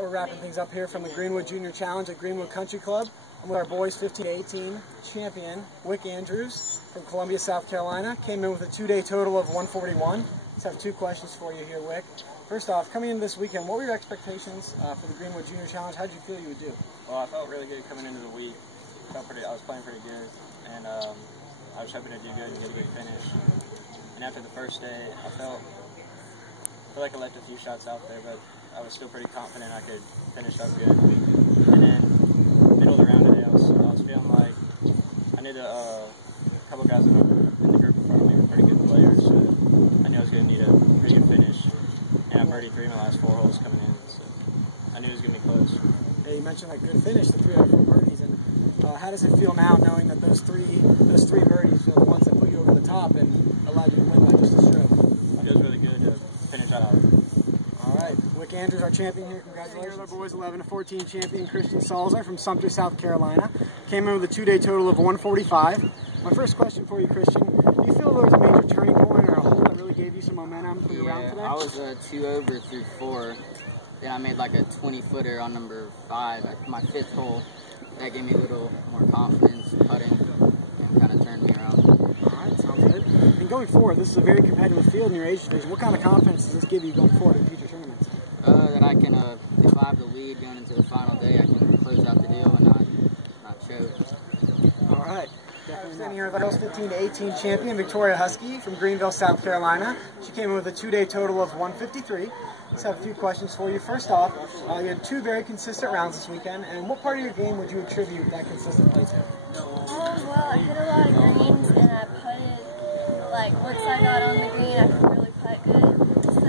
We're wrapping things up here from the Greenwood Junior Challenge at Greenwood Country Club. I'm with our boys 15-18 champion, Wick Andrews from Columbia, South Carolina. Came in with a two-day total of 141. Just have two questions for you here, Wick. First off, coming into this weekend, what were your expectations for the Greenwood Junior Challenge? How did you feel you would do? Well, I felt really good coming into the week. I was playing pretty good, and I was hoping to do good and get a good finish. And after the first day, I feel like I left a few shots out there, but I was still pretty confident I could finish up good. And then middle of the round today, I was feeling like I knew a couple guys in the group in front of me were pretty good players, so I knew I was going to need a pretty good finish. And I birdied 3 in the last 4 holes coming in, so I knew it was going to be close. Yeah, you mentioned that good finish, the 3 out of 4 birdies, and how does it feel now knowing that those three birdies are the ones that put you over the top and allowed you to win by just a stroke? It feels really good to finish out. All right, Wick Andrews, our champion here. Congratulations. Here's our boys 11-14 champion, Christian Salzer from Sumter, South Carolina. Came in with a two-day total of 145. My first question for you, Christian, do you feel there was a major turning point or a hole that really gave you some momentum for your round today? I was 2 over through 4. Then I made like a 20-footer on number 5, my 5th hole. That gave me a little more confidence putting and kind of turned me around. All right, sounds good. And going forward, this is a very competitive field in your age division. What kind of confidence does this give you going forward in future tournaments? That I can, if I have the lead going into the final day, I can close out the deal and not choke. All right. Definitely standing here with our 15-18 champion, Victoria Husky from Greenville, South Carolina. She came in with a two-day total of 153. Just have a few questions for you. First off, you had 2 very consistent rounds this weekend, and what part of your game would you attribute that consistent play to? Well, I hit a lot of greens, and I putted, like, once I got on the green, I could really putt good, so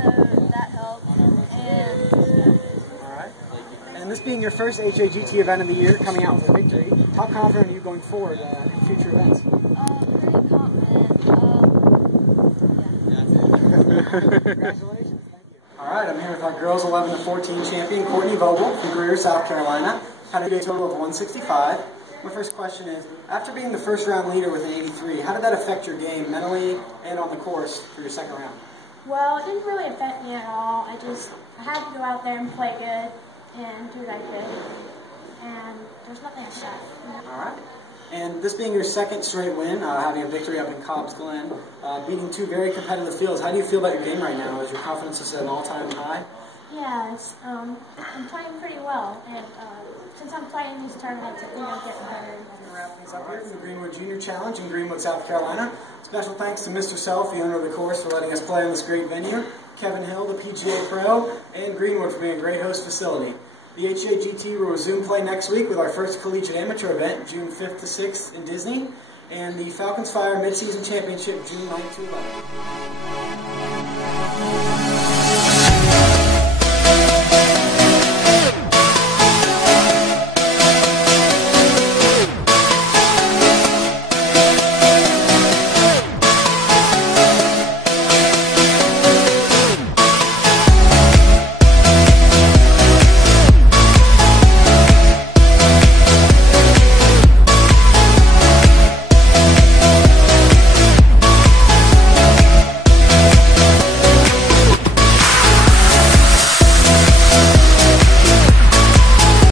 that helped. All right. And this being your first HAGT event of the year, coming out with a victory, how confident are you going forward in future events? Pretty confident. Congratulations. All right, I'm here with our girls 11-14 champion, Courtney Vogel from Greer, South Carolina. Had a day total of 165. My first question is, after being the first round leader with an 83, how did that affect your game mentally and on the course for your second round? Well, it didn't really affect me at all. I had to go out there and play good and do what I could. And there's nothing I said. All right. And this being your second straight win, having a victory up in Cobb's Glen, beating 2 very competitive fields, how do you feel about your game right now? Is your confidence just at an all-time high? Yeah, I'm playing pretty well. And since I'm playing these tournaments, I think I'm getting better and better. We're wrapping things up here from the Greenwood Junior Challenge in Greenwood, South Carolina. Special thanks to Mr. Self, the owner of the course, for letting us play in this great venue, Kevin Hill, the PGA Pro, and Greenwood for being a great host facility. The HAGT will resume play next week with our first collegiate amateur event, June 5th to 6th in Disney, and the Falcons Fire Mid-Season Championship, June 9th to 11th.